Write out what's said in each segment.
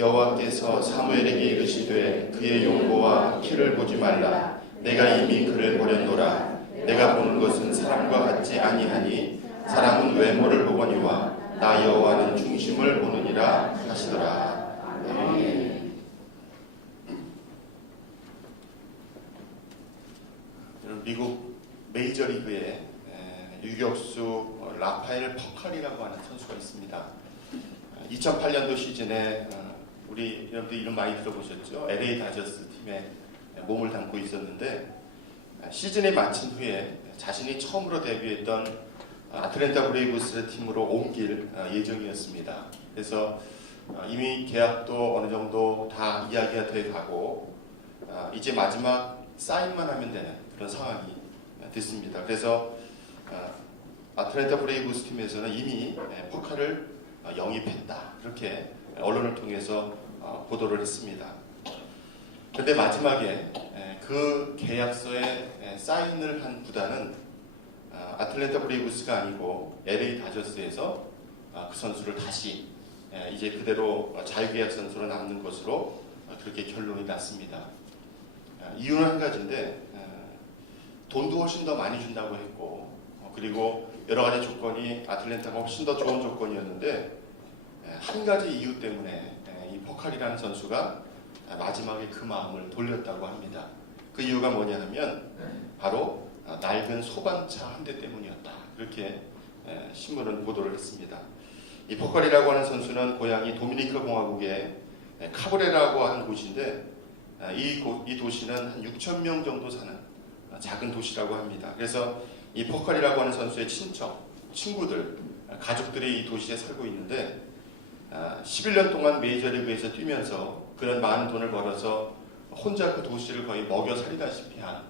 여호와께서 사무엘에게 이르시되 그의 용모와 키를 보지 말라. 내가 이미 그를 보렸노라. 내가 보는 것은 사람과 같지 아니하니 사람은 외모를 보거니와 나 여호와는 중심을 보느니라 하시더라. 아멘. 미국 메이저리그에 유격수 라파엘 퍼칼이라고 하는 선수가 있습니다. 2008년도 시즌에 우리 여러분들 이름 많이 들어보셨죠? LA 다저스 팀에 몸을 담고 있었는데 시즌이 마친 후에 자신이 처음으로 데뷔했던 아틀랜타 브레이브스 팀으로 옮길 예정이었습니다. 그래서 이미 계약도 어느 정도 다 이야기가 돼 가고 이제 마지막 사인만 하면 되는 그런 상황이 됐습니다. 그래서 아틀랜타 브레이브스 팀에서는 이미 퍼칼을 영입했다. 그렇게 언론을 통해서 보도를 했습니다. 그런데 마지막에 그 계약서에 사인을 한 구단은 아틀랜타 브레이브스가 아니고 LA 다저스에서 그 선수를 다시 이제 그대로 자유계약 선수로 남는 것으로 그렇게 결론이 났습니다. 이유는 한 가지인데 돈도 훨씬 더 많이 준다고 했고 그리고 여러 가지 조건이 아틀랜타가 훨씬 더 좋은 조건이었는데 한 가지 이유 때문에 이 퍼칼이라는 선수가 마지막에 그 마음을 돌렸다고 합니다. 그 이유가 뭐냐 하면 바로 낡은 소방차 한 대 때문이었다. 그렇게 신문은 보도를 했습니다. 이 퍼칼이라고 하는 선수는 고향이 도미니카 공화국의 카브레라고 하는 곳인데 이 도시는 한 6천 명 정도 사는 작은 도시라고 합니다. 그래서 이 퍼칼이라고 하는 선수의 친구들, 가족들이 이 도시에 살고 있는데 11년 동안 메이저리그에서 뛰면서 그런 많은 돈을 벌어서 혼자 그 도시를 거의 먹여 살리다시피 한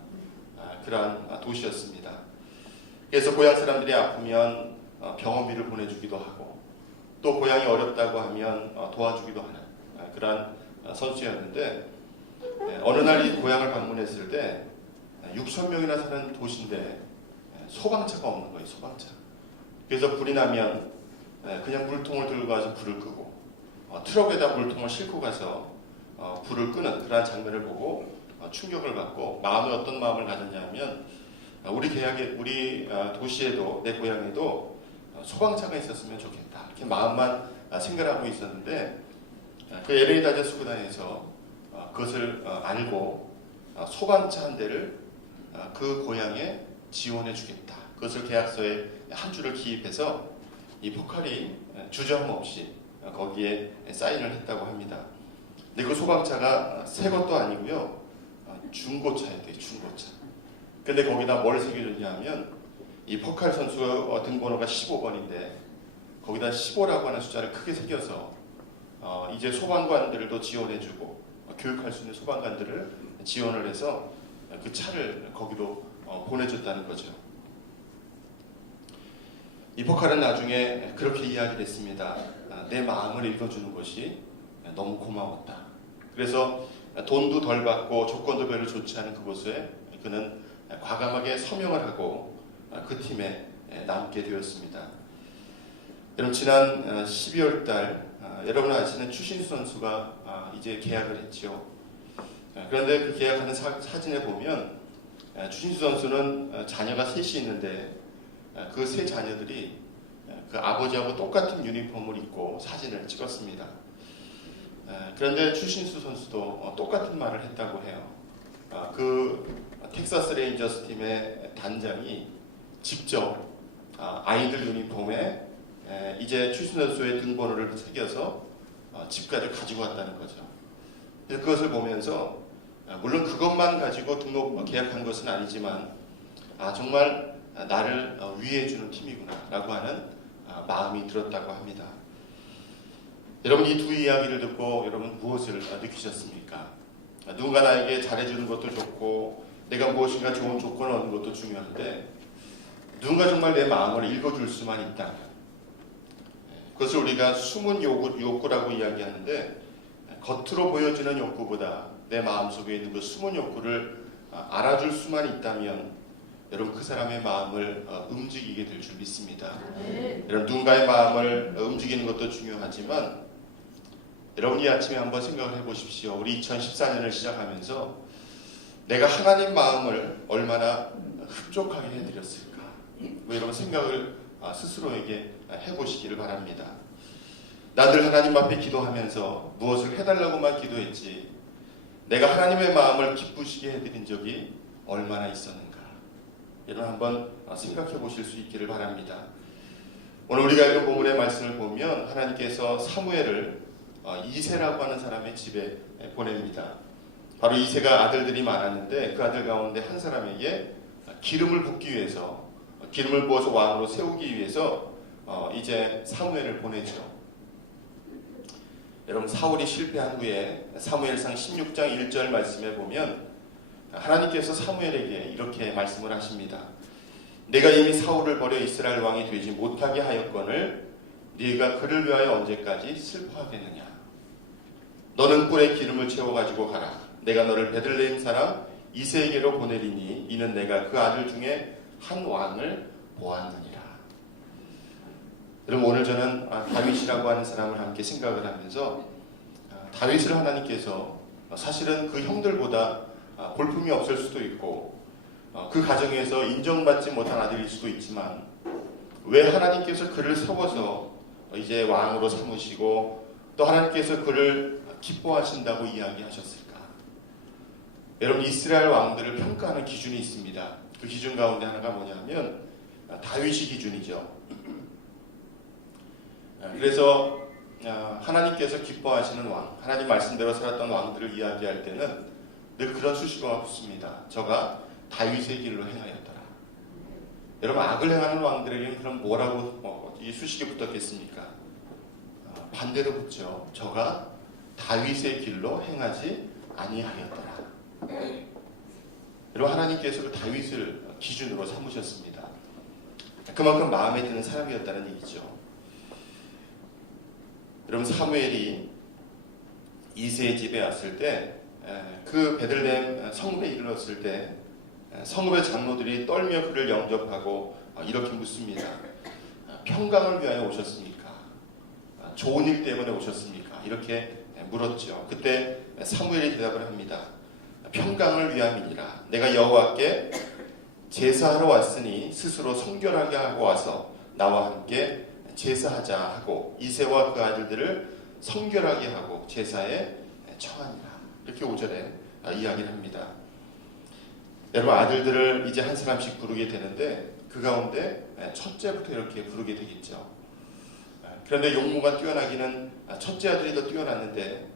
그러한 도시였습니다. 그래서 고향 사람들이 아프면 병원비를 보내주기도 하고 또 고향이 어렵다고 하면 도와주기도 하는 그러한 선수였는데 어느 날 이 고향을 방문했을 때 6천 명이나 사는 도시인데 소방차가 없는 거예요. 소방차. 그래서 불이 나면 그냥 물통을 들고 가서 불을 끄고 트럭에다 물통을 싣고 가서 불을 끄는 그러한 장면을 보고 충격을 받고 마음에 어떤 마음을 가졌냐면 우리 도시에도 내 고향에도 소방차가 있었으면 좋겠다 이렇게 마음만 생각하고 있었는데 그 LA 다저스 구단에서 그것을 알고 소방차 한 대를 그 고향에 지원해 주겠다. 그것을 계약서에 한 줄을 기입해서 이 퍼칼이 주저함 없이 거기에 사인을 했다고 합니다. 근데 그 소방차가 새 것도 아니고요. 중고차였대요. 중고차. 근데 거기다 뭘 새겨줬냐 하면 이 퍼칼 선수 등번호가 15번인데 거기다 15라고 하는 숫자를 크게 새겨서 이제 소방관들도 지원해주고 교육할 수 있는 소방관들을 지원을 해서 그 차를 거기로 보내줬다는 거죠. 이 퍼칼은 나중에 그렇게 이야기를 했습니다. 내 마음을 읽어주는 것이 너무 고마웠다. 그래서 돈도 덜 받고 조건도 별로 좋지 않은 그곳에 그는 과감하게 서명을 하고 그 팀에 남게 되었습니다. 여러분 지난 12월 달 여러분 아시는 추신수 선수가 이제 계약을 했죠. 그런데 그 계약하는 사진에 보면 추신수 선수는 자녀가 셋이 있는데 그 세 자녀들이 그 아버지하고 똑같은 유니폼을 입고 사진을 찍었습니다. 그런데 추신수 선수도 똑같은 말을 했다고 해요. 그 텍사스 레인저스 팀의 단장이 직접 아이들 유니폼에 이제 추신수 선수의 등번호를 새겨서 집까지 가지고 왔다는 거죠. 그래서 그것을 보면서 물론 그것만 가지고 계약한 것은 아니지만 정말 나를 위해주는 팀이구나 라고 하는 마음이 들었다고 합니다. 여러분 이 두 이야기를 듣고 여러분 무엇을 느끼셨습니까? 누군가 나에게 잘해주는 것도 좋고 내가 무엇인가 좋은 조건을 얻는 것도 중요한데 누군가 정말 내 마음을 읽어줄 수만 있다면 그것을 우리가 숨은 욕구라고 이야기하는데 겉으로 보여지는 욕구보다 내 마음속에 있는 그 숨은 욕구를 알아줄 수만 있다면 여러분 그 사람의 마음을 움직이게 될 줄 믿습니다. 여러분 누군가의 마음을 움직이는 것도 중요하지만 여러분 이 아침에 한번 생각을 해보십시오. 우리 2014년을 시작하면서 내가 하나님 마음을 얼마나 흡족하게 해드렸을까? 뭐 여러분 생각을 스스로에게 해보시기를 바랍니다. 나들 하나님 앞에 기도하면서 무엇을 해달라고만 기도했지 내가 하나님의 마음을 기쁘시게 해드린 적이 얼마나 있었는가? 여러분 한번 생각해 보실 수 있기를 바랍니다. 오늘 우리가 읽은 본문의 말씀을 보면 하나님께서 사무엘을 이새라고 하는 사람의 집에 보냅니다. 바로 이새가 아들들이 많았는데 그 아들 가운데 한 사람에게 기름을 붓기 위해서, 기름을 부어서 왕으로 세우기 위해서 이제 사무엘을 보내죠. 여러분 사울이 실패한 후에 사무엘상 16장 1절 말씀에 보면 하나님께서 사무엘에게 이렇게 말씀을 하십니다. 내가 이미 사울을 버려 이스라엘 왕이 되지 못하게 하였거늘 네가 그를 위하여 언제까지 슬퍼하겠느냐. 너는 뿔에 기름을 채워가지고 가라. 내가 너를 베들레헴 사람 이새에게로 보내리니 이는 내가 그 아들 중에 한 왕을 보았느니라. 여러분 오늘 저는 다윗이라고 하는 사람을 함께 생각을 하면서 다윗을 하나님께서 사실은 그 형들보다 볼품이 없을 수도 있고 그 가정에서 인정받지 못한 아들일 수도 있지만 왜 하나님께서 그를 세워서 이제 왕으로 삼으시고 또 하나님께서 그를 기뻐하신다고 이야기하셨을까? 여러분 이스라엘 왕들을 평가하는 기준이 있습니다. 그 기준 가운데 하나가 뭐냐면 다윗이 기준이죠. 그래서 하나님께서 기뻐하시는 왕, 하나님 말씀대로 살았던 왕들을 이야기할 때는 늘 그런 수식어가 붙습니다. 저가 다윗의 길로 행하였더라. 여러분 악을 행하는 왕들에게는 그럼 뭐라고 이 수식이 붙었겠습니까? 반대로 붙죠. 저가 다윗의 길로 행하지 아니하였더라. 여러분 하나님께서 그 다윗을 기준으로 삼으셨습니다. 그만큼 마음에 드는 사람이었다는 얘기죠. 여러분 사무엘이 이새의 집에 왔을 때 그 베들레헴 성읍에 이르렀을 때 성읍의 장로들이 떨며 그를 영접하고 이렇게 묻습니다. 평강을 위하여 오셨습니까? 좋은 일 때문에 오셨습니까? 이렇게 물었죠. 그때 사무엘이 대답을 합니다. 평강을 위함이니라. 내가 여호와께 제사하러 왔으니 스스로 성결하게 하고 와서 나와 함께 제사하자 하고 이새와 그 아들들을 성결하게 하고 제사에 청하니라. 이렇게 5절에 이야기를 합니다. 여러분 아들들을 이제 한 사람씩 부르게 되는데 그 가운데 첫째부터 이렇게 부르게 되겠죠. 그런데 용모가 뛰어나기는 첫째 아들이 더 뛰어났는데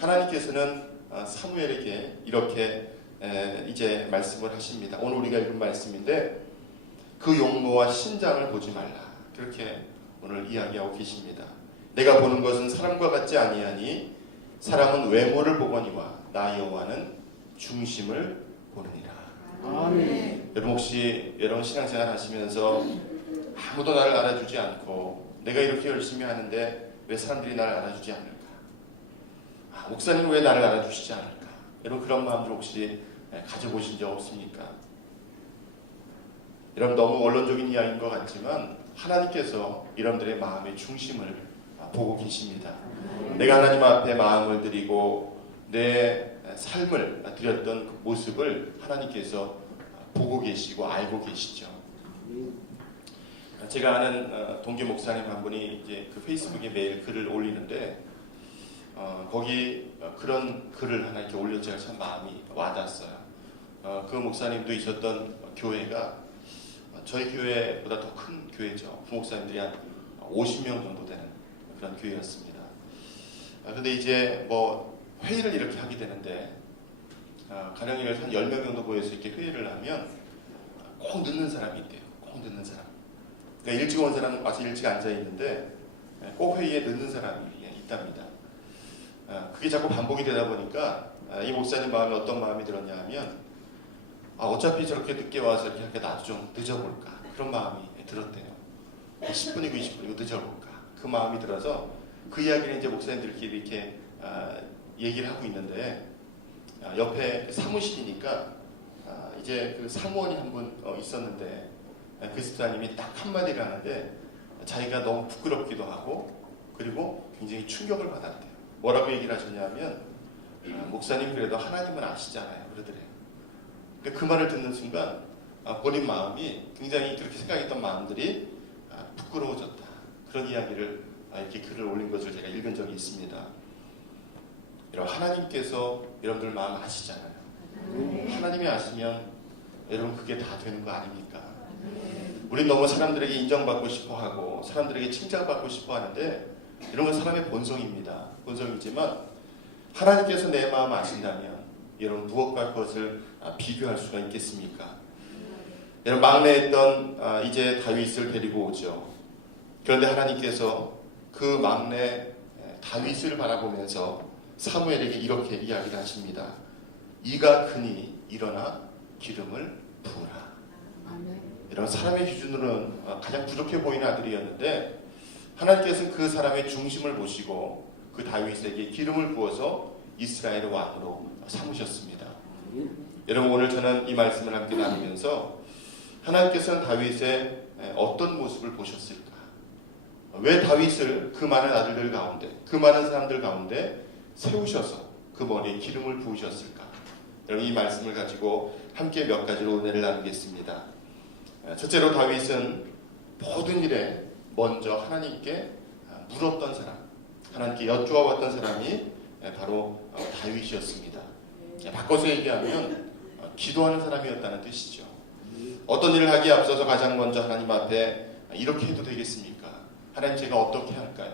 하나님께서는 사무엘에게 이렇게 이제 말씀을 하십니다. 오늘 우리가 읽은 말씀인데 그 용모와 신장을 보지 말라. 그렇게 오늘 이야기하고 계십니다. 내가 보는 것은 사람과 같지 아니하니 사람은 외모를 보거니와 나 여호와는 중심을 보느니라. 아멘. 여러분 혹시 여러분 신앙생활 하시면서 아무도 나를 알아주지 않고 내가 이렇게 열심히 하는데 왜 사람들이 나를 알아주지 않을까? 목사님은 왜 나를 알아주시지 않을까? 여러분 그런 마음들 혹시 가져보신 적 없습니까? 여러분 너무 원론적인 이야기인 것 같지만 하나님께서 여러분들의 마음의 중심을 보고 계십니다. 내가 하나님 앞에 마음을 드리고 내 삶을 드렸던 그 모습을 하나님께서 보고 계시고 알고 계시죠. 제가 아는 동기 목사님 한 분이 이제 그 페이스북에 매일 글을 올리는데 거기 그런 글을 하나 이렇게 올려 제가 참 마음이 와닿았어요. 그 목사님도 있었던 교회가 저희 교회보다 더 큰 교회죠. 부목사님들이 한 50명 정도 되는 그런 교회였습니다. 그런데 이제 뭐 회의를 이렇게 하게 되는데 가령이를 한 10명 정도 모여서 이렇게 회의를 하면 꼭 늦는 사람이 있대요. 꼭 늦는 사람. 그러니까 일찍 온 사람은 와서 일찍 앉아 있는데 꼭 회의에 늦는 사람이 있답니다. 그게 자꾸 반복이 되다 보니까 이 목사님 마음에 어떤 마음이 들었냐 하면 어차피 저렇게 늦게 와서 이렇게 하니까 나도 좀 늦어볼까 그런 마음이 들었대요. 10분이고 20분이고 늦어볼까 그 마음이 들어서 그 이야기를 이제 목사님들끼리 이렇게 얘기를 하고 있는데 옆에 사무실이니까 이제 그 사무원이 한 분 있었는데 그 집사님이 딱 한마디를 하는데 자기가 너무 부끄럽기도 하고 그리고 굉장히 충격을 받았대요. 뭐라고 얘기를 하셨냐면 목사님 그래도 하나님은 아시잖아요 그러더래요. 그 말을 듣는 순간 본인 마음이 굉장히 그렇게 생각했던 마음들이 부끄러워졌다. 그런 이야기를 이렇게 글을 올린 것을 제가 읽은 적이 있습니다. 여러분 하나님께서 여러분들 마음 아시잖아요. 하나님이 아시면 여러분 그게 다 되는 거 아닙니까? 우린 너무 사람들에게 인정받고 싶어하고 사람들에게 칭찬받고 싶어하는데 이런 건 사람의 본성입니다. 본성이지만 하나님께서 내 마음 아신다면 여러분 무엇과 그것을 비교할 수가 있겠습니까? 여러분 막내였던 이제 다윗을 데리고 오죠. 그런데 하나님께서 그 막내 다윗을 바라보면서 사무엘에게 이렇게 이야기를 하십니다. 이가 크니 일어나 기름을 부으라. 이런 사람의 기준으로는 가장 부족해 보이는 아들이었는데 하나님께서는 그 사람의 중심을 보시고 그 다윗에게 기름을 부어서 이스라엘의 왕으로 삼으셨습니다. 여러분 오늘 저는 이 말씀을 함께 나누면서 하나님께서는 다윗의 어떤 모습을 보셨을까? 왜 다윗을 그 많은 아들들 가운데 그 많은 사람들 가운데 세우셔서 그 머리에 기름을 부으셨을까? 여러분 이 말씀을 가지고 함께 몇 가지로 은혜를 나누겠습니다. 첫째로 다윗은 모든 일에 먼저 하나님께 물었던 사람, 하나님께 여쭈어왔던 사람이 바로 다윗이었습니다. 바꿔서 얘기하면 기도하는 사람이었다는 뜻이죠. 어떤 일을 하기에 앞서서 가장 먼저 하나님 앞에 이렇게 해도 되겠습니까? 하나님 제가 어떻게 할까요?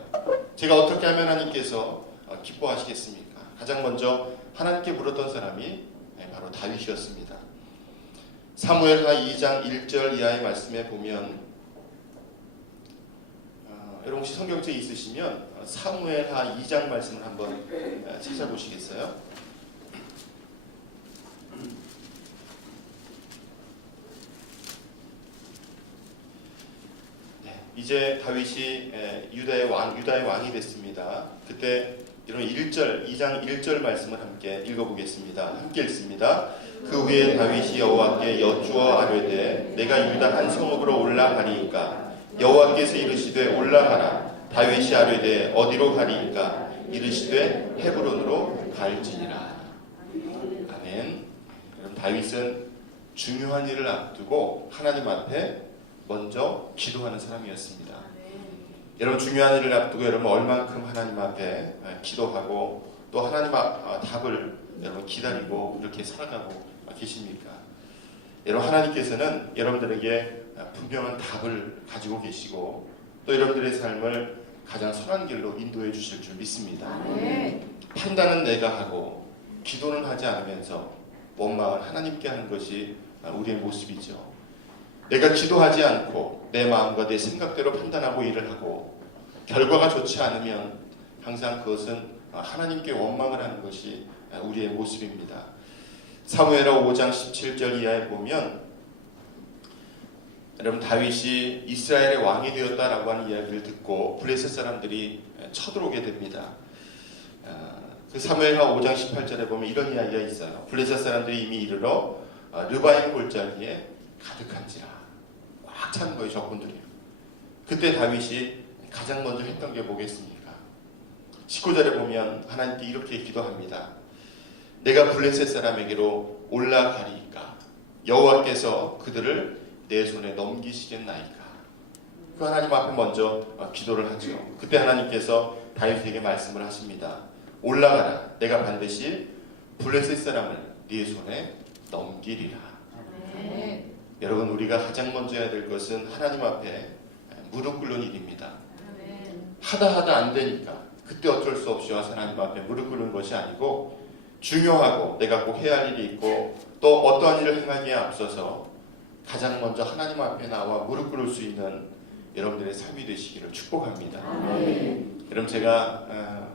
제가 어떻게 하면 하나님께서 기뻐하시겠습니까? 가장 먼저 하나님께 물었던 사람이 바로 다윗이었습니다. 사무엘하 2장 1절 이하의 말씀에 보면 여러분 혹시 성경책 있으시면 사무엘하 2장 말씀을 한번 찾아보시겠어요? 네, 이제 다윗이 유다의 왕이 됐습니다. 그때 이런 2장 1절 말씀을 함께 읽어보겠습니다. 함께 읽습니다. 그 후에 다윗이 여호와께 여쭈어 아뢰되 내가 유다 한 성읍으로 올라가리이까 여호와께서 이르시되 올라가라. 다윗이 아뢰되 어디로 가리이까 이르시되 헤브론으로 갈지니라. 아멘. 여러분 다윗은 중요한 일을 앞두고 하나님 앞에 먼저 기도하는 사람이었습니다. 여러분 중요한 일을 앞두고 여러분 얼만큼 하나님 앞에 기도하고 또 하나님 답을 여러분 기다리고 이렇게 살아가고 계십니까? 여러분 하나님께서는 여러분들에게 분명한 답을 가지고 계시고 또 여러분들의 삶을 가장 선한 길로 인도해 주실 줄 믿습니다. 판단은 내가 하고 기도는 하지 않으면서 원망을 하나님께 하는 것이 우리의 모습이죠. 내가 기도하지 않고 내 마음과 내 생각대로 판단하고 일을 하고 결과가 좋지 않으면 항상 그것은 하나님께 원망을 하는 것이 우리의 모습입니다. 사무엘하 5장 17절 이하에 보면 여러분 다윗이 이스라엘의 왕이 되었다라고 하는 이야기를 듣고 블레셋 사람들이 쳐들어오게 됩니다. 그 사무엘하 5장 18절에 보면 이런 이야기가 있어요. 블레셋 사람들이 이미 이르러 르바임 골짜기에 가득한지라. 꽉 찬 거예요, 적군들이요. 그때 다윗이 가장 먼저 했던 게 뭐겠습니까? 19절에 보면 하나님께 이렇게 기도합니다. 내가 블레셋 사람에게로 올라가리이까 여호와께서 그들을 내 손에 넘기시겠나이까. 그 하나님 앞에 먼저 기도를 하죠. 그때 하나님께서 다윗에게 말씀을 하십니다. 올라가라. 내가 반드시 블레셋 사람을 네 손에 넘기리라. 여러분 우리가 가장 먼저 해야 될 것은 하나님 앞에 무릎 꿇는 일입니다. 하다 안 되니까 그때 어쩔 수 없이 와서 하나님 앞에 무릎 꿇는 것이 아니고 중요하고 내가 꼭 해야 할 일이 있고 또 어떠한 일을 행하기에 앞서서 가장 먼저 하나님 앞에 나와 무릎 꿇을 수 있는 여러분들의 삶이 되시기를 축복합니다. 여러분 제가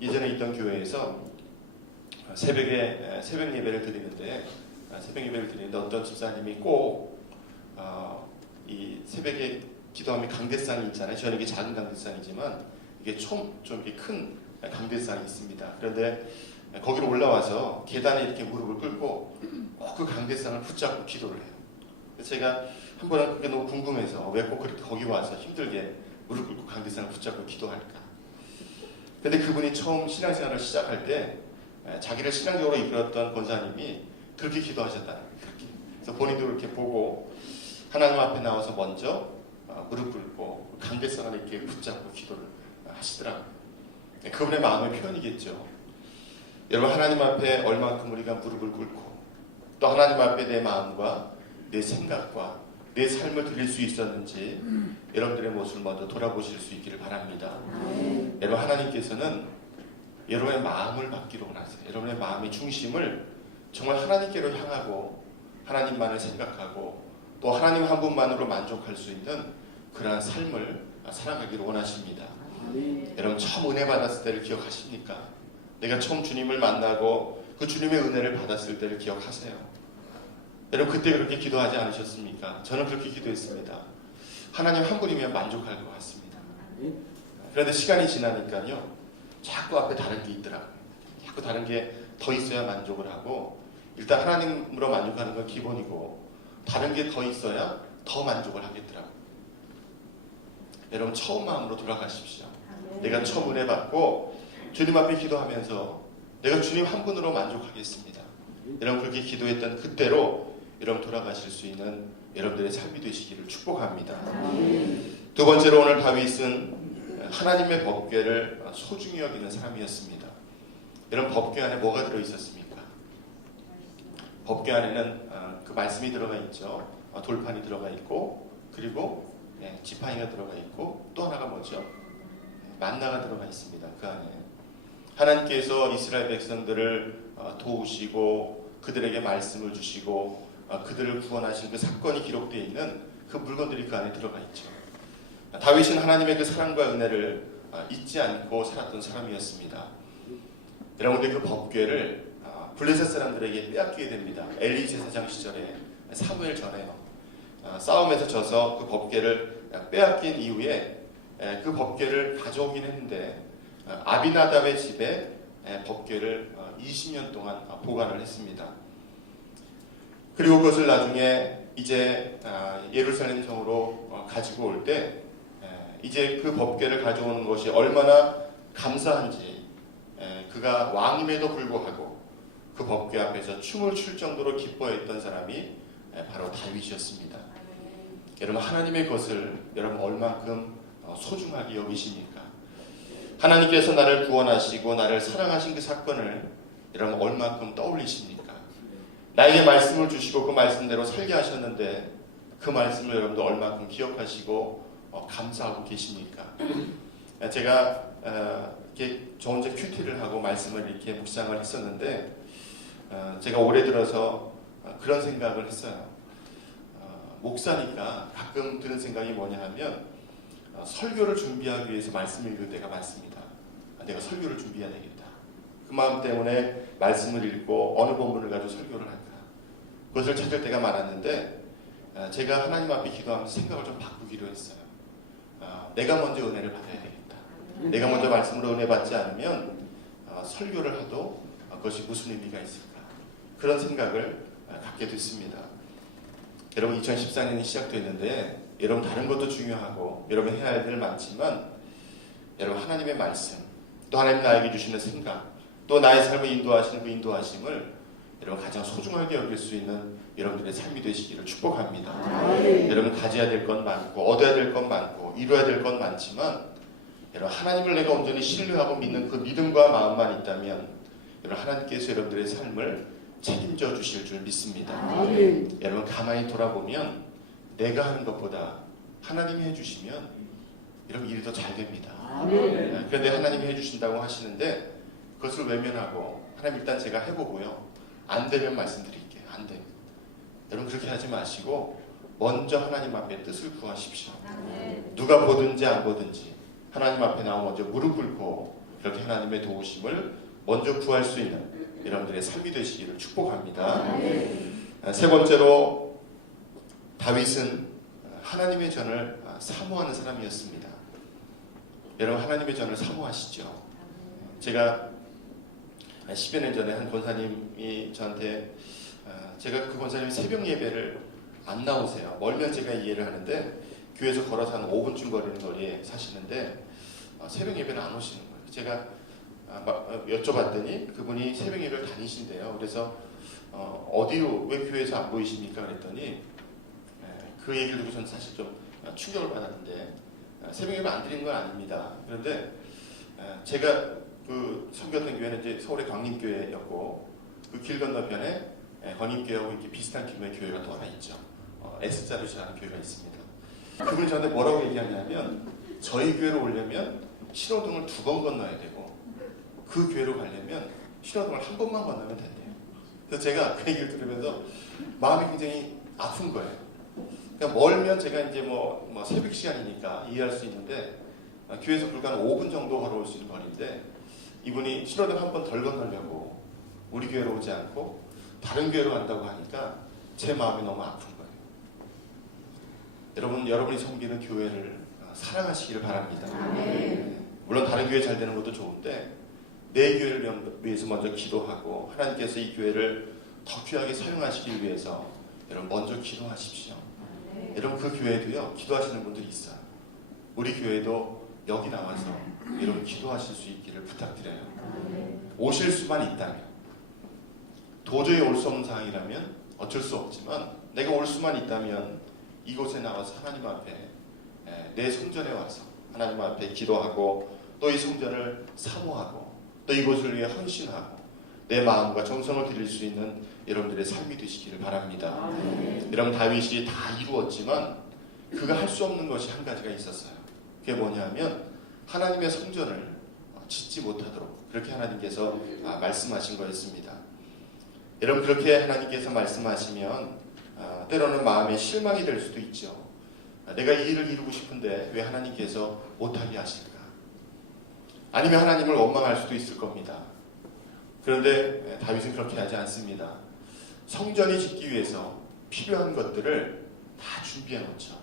예전에 있던 교회에서 새벽 예배를 드리는데 어떤 집사님이 꼭 이 새벽에 기도하면 강대상이 있잖아요. 저는 이게 작은 강대상이지만 이게 좀 이렇게 큰 강대상이 있습니다. 그런데 거기로 올라와서 계단에 이렇게 무릎을 꿇고 꼭 그 강대상을 붙잡고 기도를 해요. 제가 한 번은 그게 너무 궁금해서 왜 꼭 그렇게 거기 와서 힘들게 무릎 꿇고 강대상을 붙잡고 기도할까? 근데 그분이 처음 신앙생활을 시작할 때 자기를 신앙적으로 이끌었던 권사님이 그렇게 기도하셨다는 거예요. 그렇게. 그래서 본인도 그렇게 보고 하나님 앞에 나와서 먼저 무릎 꿇고 강대상을 이렇게 붙잡고 기도를 하시더라고요. 그분의 마음의 표현이겠죠. 여러분, 하나님 앞에 얼마큼 우리가 무릎을 꿇고 또 하나님 앞에 내 마음과 내 생각과 내 삶을 드릴 수 있었는지 여러분들의 모습을 먼저 돌아보실 수 있기를 바랍니다. 여러분, 하나님께서는 여러분의 마음을 받기로 원하세요. 여러분의 마음의 중심을 정말 하나님께로 향하고 하나님만을 생각하고 또 하나님 한 분만으로 만족할 수 있는 그러한 삶을 살아가기를 원하십니다. 여러분, 처음 은혜 받았을 때를 기억하십니까? 내가 처음 주님을 만나고 그 주님의 은혜를 받았을 때를 기억하세요. 여러분, 그때 그렇게 기도하지 않으셨습니까? 저는 그렇게 기도했습니다. 하나님 한 분이면 만족할 것 같습니다. 그런데 시간이 지나니까요, 자꾸 앞에 다른 게 있더라고요. 자꾸 다른 게 더 있어야 만족을 하고, 일단 하나님으로 만족하는 건 기본이고 다른 게 더 있어야 더 만족을 하겠더라고요. 여러분, 처음 마음으로 돌아가십시오. 내가 처음 은혜 받고 주님 앞에 기도하면서 내가 주님 한 분으로 만족하겠습니다. 여러분, 그렇게 기도했던 그때로 여러분 돌아가실 수 있는 여러분들의 삶이 되시기를 축복합니다. 두 번째로, 오늘 다윗은 하나님의 법궤를 소중히 여기는 사람이었습니다. 여러분, 법궤 안에 뭐가 들어있었습니까? 법궤 안에는 그 말씀이 들어가 있죠. 돌판이 들어가 있고, 그리고 지팡이가 들어가 있고, 또 하나가 뭐죠? 만나가 들어가 있습니다. 그 안에 하나님께서 이스라엘 백성들을 도우시고 그들에게 말씀을 주시고 그들을 구원하신 그 사건이 기록되어 있는 그 물건들이 그 안에 들어가 있죠. 다윗은 하나님의 그 사랑과 은혜를 잊지 않고 살았던 사람이었습니다. 여러분, 근데 그 법궤를 블레셋 사람들에게 빼앗기게 됩니다. 엘리 제사장 시절에 사무엘 전에요. 싸움에서 져서 그 법궤를 빼앗긴 이후에 그 법궤를 가져오긴 했는데 아비나답의 집에 법궤를 20년 동안 보관을 했습니다. 그리고 그것을 나중에 이제 예루살렘 성으로 가지고 올 때 이제 그 법궤를 가져오는 것이 얼마나 감사한지, 그가 왕임에도 불구하고 그 법궤 앞에서 춤을 출 정도로 기뻐했던 사람이 바로 다윗이었습니다. 여러분, 하나님의 것을 여러분 얼만큼 소중하게 여기십니까? 하나님께서 나를 구원하시고 나를 사랑하신 그 사건을 여러분 얼만큼 떠올리십니까? 나에게 말씀을 주시고 그 말씀대로 살게 하셨는데 그 말씀을 여러분도 얼만큼 기억하시고 감사하고 계십니까? 제가 이렇게 저 혼자 큐티를 하고 말씀을 이렇게 묵상을 했었는데 제가 올해 들어서 그런 생각을 했어요. 목사니까 가끔 드는 생각이 뭐냐 하면 설교를 준비하기 위해서 말씀을 읽을 때가 많습니다. 내가 설교를 준비해야 되겠다. 그 마음 때문에 말씀을 읽고 어느 본문을 가지고 설교를 할까. 그것을 찾을 때가 많았는데 제가 하나님 앞에 기도하면서 생각을 좀 바꾸기로 했어요. 내가 먼저 은혜를 받아야 되겠다. 내가 먼저 말씀으로 은혜 받지 않으면 설교를 해도 그것이 무슨 의미가 있을까. 그런 생각을 갖게 됐습니다. 여러분, 2014년이 시작됐는데 여러분 다른 것도 중요하고 여러분 해야 할 일 많지만 여러분 하나님의 말씀, 또 하나님 나에게 주시는 생각, 또 나의 삶을 인도하시는 그 인도하심을 여러분 가장 소중하게 여길 수 있는 여러분들의 삶이 되시기를 축복합니다. 여러분, 가져야 될 건 많고 얻어야 될 건 많고 이루어야 될 건 많지만 여러분, 하나님을 내가 온전히 신뢰하고 믿는 그 믿음과 마음만 있다면 여러분 하나님께서 여러분들의 삶을 책임져 주실 줄 믿습니다. 여러분, 가만히 돌아보면 내가 하는 것보다 하나님이 해주시면 여러분 일이 더 잘 됩니다. 그런데 하나님이 해주신다고 하시는데 그것을 외면하고 하나님 일단 제가 해보고요, 안 되면 말씀드릴게요. 안 돼요. 여러분, 그렇게 하지 마시고 먼저 하나님 앞에 뜻을 구하십시오. 누가 보든지 안 보든지 하나님 앞에 나와 먼저 무릎 꿇고 그렇게 하나님의 도우심을 먼저 구할 수 있는 여러분들의 삶이 되시기를 축복합니다. 세 번째로, 다윗은 하나님의 전을 사모하는 사람이었습니다. 여러분, 하나님의 전을 사모하시죠? 제가 10여 년 전에 한 권사님이 저한테 제가 그 권사님이 새벽 예배를 안 나오세요. 멀면 제가 이해를 하는데 교회에서 걸어서 한 5분쯤 거리는 거리에 사시는데 새벽 예배는 안 오시는 거예요. 제가 여쭤봤더니 그분이 새벽 예배를 다니신대요. 그래서 어디로 왜 교회에서 안 보이십니까? 그랬더니 그 얘기를 듣고 저는 사실 좀 충격을 받았는데 새벽 예배 안 드리는 건 아닙니다. 그런데 제가 그 섬겼던 교회는 이제 서울의 광림교회였고 그 길 건너편에 광림교회하고 이렇게 비슷한 규모의 교회가 또 하나 있죠. S자로 시작하는 교회가 있습니다. 그분이 저한테 뭐라고 얘기하냐면 저희 교회로 오려면 신호등을 2번 건너야 되고 그 교회로 가려면 신호등을 1번만 건너면 된대요. 그래서 제가 그 얘기를 들으면서 마음이 굉장히 아픈 거예요. 그러니까 멀면 제가 이제 뭐 새벽 시간이니까 이해할 수 있는데 교회에서 불과 한 5분 정도 걸어올 수 있는 거리인데 이분이 신호등 1번 덜 건너려고 우리 교회로 오지 않고 다른 교회로 간다고 하니까 제 마음이 너무 아픈 거예요. 여러분이 섬기는 교회를 사랑하시기를 바랍니다. 물론 다른 교회 잘 되는 것도 좋은데 내 교회를 위해서 먼저 기도하고 하나님께서 이 교회를 더 귀하게 사용하시기 위해서 여러분 먼저 기도하십시오. 여러분 그 교회도요 기도하시는 분들이 있어요. 우리 교회도 여기 나와서 여러분 기도하실 수 있기를 부탁드려요. 오실 수만 있다면 도저히 올 수 없는 상황이라면 어쩔 수 없지만 내가 올 수만 있다면 이곳에 나와서 하나님 앞에 내 성전에 와서 하나님 앞에 기도하고 또 이 성전을 사모하고 또 이곳을 위해 헌신하고 내 마음과 정성을 드릴 수 있는 여러분들의 삶이 되시기를 바랍니다. 여러분 다윗이 다 이루었지만 그가 할 수 없는 것이 한 가지가 있었어요. 그게 뭐냐면 하나님의 성전을 짓지 못하도록 그렇게 하나님께서 말씀하신 거였습니다. 여러분 그렇게 하나님께서 말씀하시면 때로는 마음에 실망이 될 수도 있죠. 내가 이 일을 이루고 싶은데 왜 하나님께서 못하게 하실까? 아니면 하나님을 원망할 수도 있을 겁니다. 그런데 다윗은 그렇게 하지 않습니다. 성전이 짓기 위해서 필요한 것들을 다 준비해 놓죠.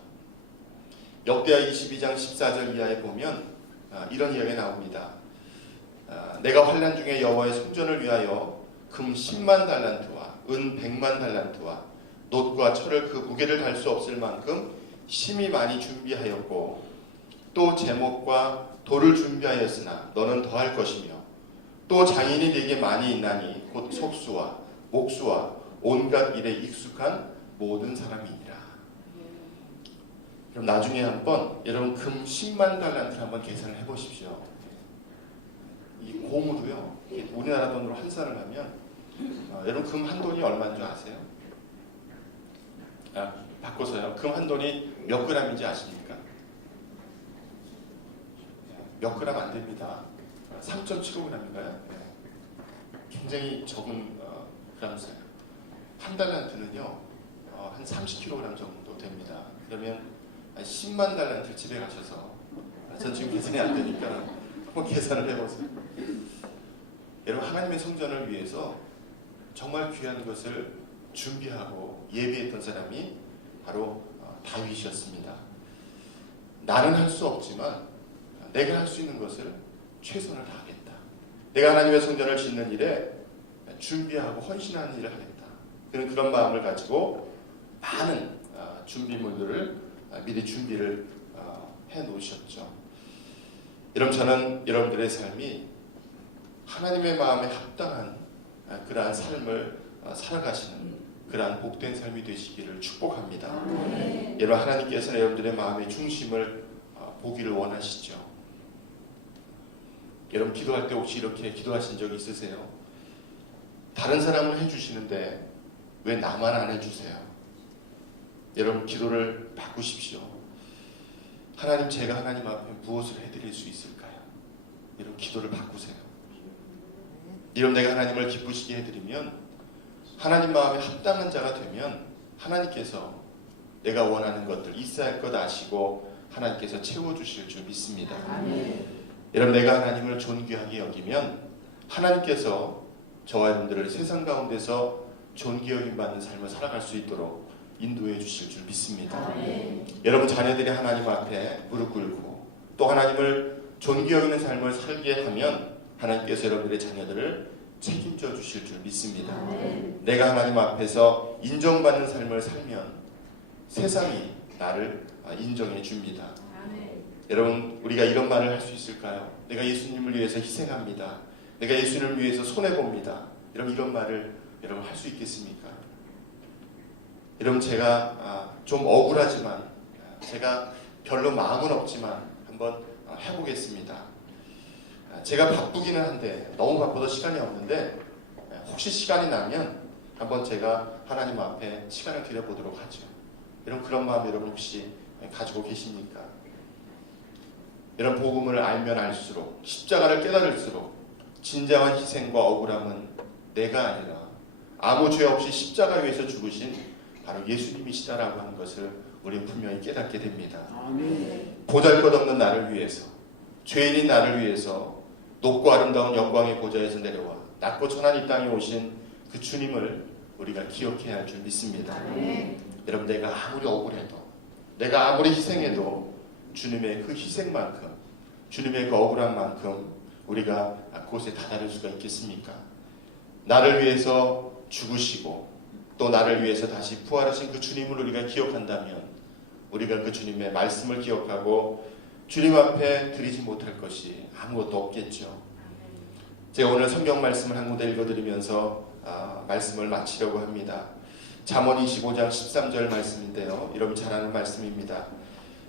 역대하 22장 14절 이하에 보면 이런 이야기가 나옵니다. 내가 환난 중에 여호와의 성전을 위하여 금 10만 달란트와 은 100만 달란트와 놋과 철을 그 무게를 달 수 없을 만큼 심히 많이 준비하였고 또 제목과 돌을 준비하였으나 너는 더할 것이며 또 장인이 네게 많이 있나니 곧 속수와 목수와 온갖 일에 익숙한 모든 사람이니라. 그럼 나중에 한번 여러분 금 10만 달란트 한번 계산을 해보십시오. 이 고무도요 우리나라 돈으로 환산을 하면 여러분 금 한 돈이 얼마인 줄 아세요? 바꿔서요. 금 한 돈이 몇 그램인지 아십니까? 몇 그램 안 됩니다. 3.75g인가요? 굉장히 적은 그램수예요. 한 달란트는요 한 30kg 정도 됩니다. 그러면 10만 달란트 집에 가셔서 전 지금 계산이 안 되니까 한번 계산을 해보세요. 여러분 하나님의 성전을 위해서 정말 귀한 것을 준비하고 예비했던 사람이 바로 다윗이었습니다. 나는 할 수 없지만 내가 할 수 있는 것을 최선을 다하겠다. 내가 하나님의 성전을 짓는 일에 준비하고 헌신하는 일을 하겠다. 그런 마음을 가지고 많은 준비물들을 미리 준비를 해 놓으셨죠. 여러분 저는 여러분들의 삶이 하나님의 마음에 합당한 그러한 삶을 살아가시는 그러한 복된 삶이 되시기를 축복합니다. 여러분 하나님께서는 여러분들의 마음의 중심을 보기를 원하시죠. 여러분 기도할 때 혹시 이렇게 기도하신 적 있으세요? 다른 사람은 해주시는데 왜 나만 안 해주세요? 여러분 기도를 바꾸십시오. 하나님 제가 하나님 앞에 무엇을 해드릴 수 있을까요? 여러분 기도를 바꾸세요. 여러분 내가 하나님을 기쁘시게 해드리면 하나님 마음에 합당한 자가 되면 하나님께서 내가 원하는 것들 있어야 할 것 아시고 하나님께서 채워주실 줄 믿습니다. 여러분 내가 하나님을 존귀하게 여기면 하나님께서 저와 여러분들을 세상 가운데서 존귀 여김받는 삶을 살아갈 수 있도록 인도해 주실 줄 믿습니다. 여러분 자녀들이 하나님 앞에 무릎 꿇고 또 하나님을 존귀 여기는 삶을 살게 하면 하나님께서 여러분들의 자녀들을 책임져 주실 줄 믿습니다. 내가 하나님 앞에서 인정받는 삶을 살면 세상이 나를 인정해 줍니다. 여러분 우리가 이런 말을 할 수 있을까요? 내가 예수님을 위해서 희생합니다. 내가 예수님을 위해서 손해봅니다. 여러분 이런 말을 여러분 할 수 있겠습니까? 여러분 제가 좀 억울하지만 제가 별로 마음은 없지만 한번 해보겠습니다. 제가 바쁘기는 한데 너무 바빠서 시간이 없는데 혹시 시간이 나면 한번 제가 하나님 앞에 시간을 드려보도록 하죠. 여러분 그런 마음 여러분 혹시 가지고 계십니까? 이런 복음을 알면 알수록 십자가를 깨달을수록 진정한 희생과 억울함은 내가 아니라 아무 죄 없이 십자가 위에서 죽으신 바로 예수님이시다라고 하는 것을 우리는 분명히 깨닫게 됩니다. 보잘것없는 나를 위해서 죄인인 나를 위해서 높고 아름다운 영광의 보좌에서 내려와 낮고 천한 이 땅에 오신 그 주님을 우리가 기억해야 할 줄 믿습니다. 여러분 내가 아무리 억울해도 내가 아무리 희생해도 주님의 그 희생만큼 주님의 그 억울함만큼 우리가 그곳에 다다를 수가 있겠습니까? 나를 위해서 죽으시고 또 나를 위해서 다시 부활하신 그 주님을 우리가 기억한다면 우리가 그 주님의 말씀을 기억하고 주님 앞에 드리지 못할 것이 아무것도 없겠죠. 제가 오늘 성경 말씀을 한 군데 읽어드리면서 말씀을 마치려고 합니다. 잠언 25장 13절 말씀인데요. 여러분 잘 아는 말씀입니다.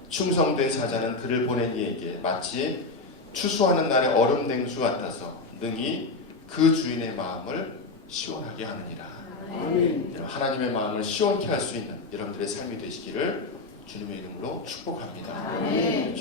충성된 사자는 그를 보낸 이에게 마치 추수하는 날의 얼음 냉수 같아서 능히 그 주인의 마음을 시원하게 하느니라. 아멘. 하나님의 마음을 시원케 할 수 있는 여러분들의 삶이 되시기를 주님의 이름으로 축복합니다. 아멘.